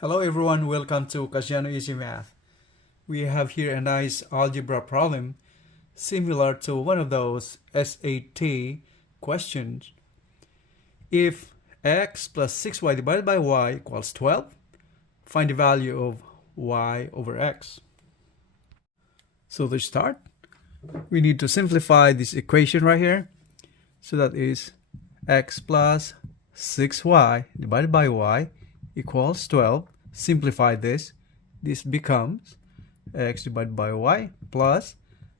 Hello everyone, welcome to Casiano Easy Math. We have here a nice algebra problem similar to one of those SAT questions. If x plus 6y divided by y equals 12, find the value of y over x. So to start, we need to simplify this equation right here. So that is x plus 6y divided by y equals 12. Simplify this. This becomes x divided by y plus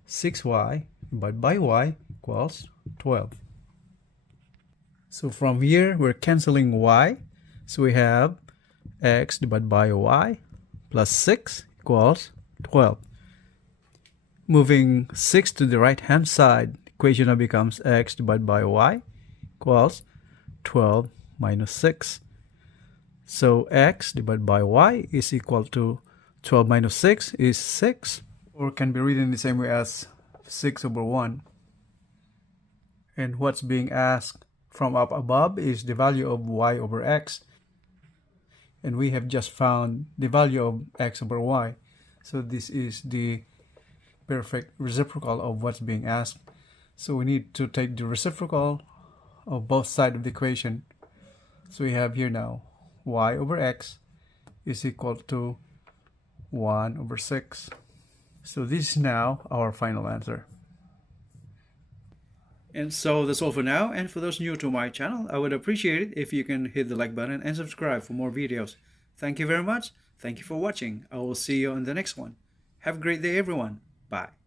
6y divided by y equals 12. So from here, we're canceling y. So we have x divided by y plus 6 equals 12. Moving 6 to the right hand side, equation now becomes x divided by y equals 12 minus 6. So x divided by y is equal to 12 minus 6 is 6, or can be written the same way as 6 over 1. And what's being asked from up above is the value of y over x. And we have just found the value of x over y. So this is the perfect reciprocal of what's being asked. So we need to take the reciprocal of both sides of the equation. So we have here now y over x is equal to 1 over 6. So this is now our final answer. And so that's all for now. And for those new to my channel, I would appreciate it if you can hit the like button and subscribe for more videos. Thank you very much. Thank you for watching. I will see you in the next one. Have a great day, everyone. Bye.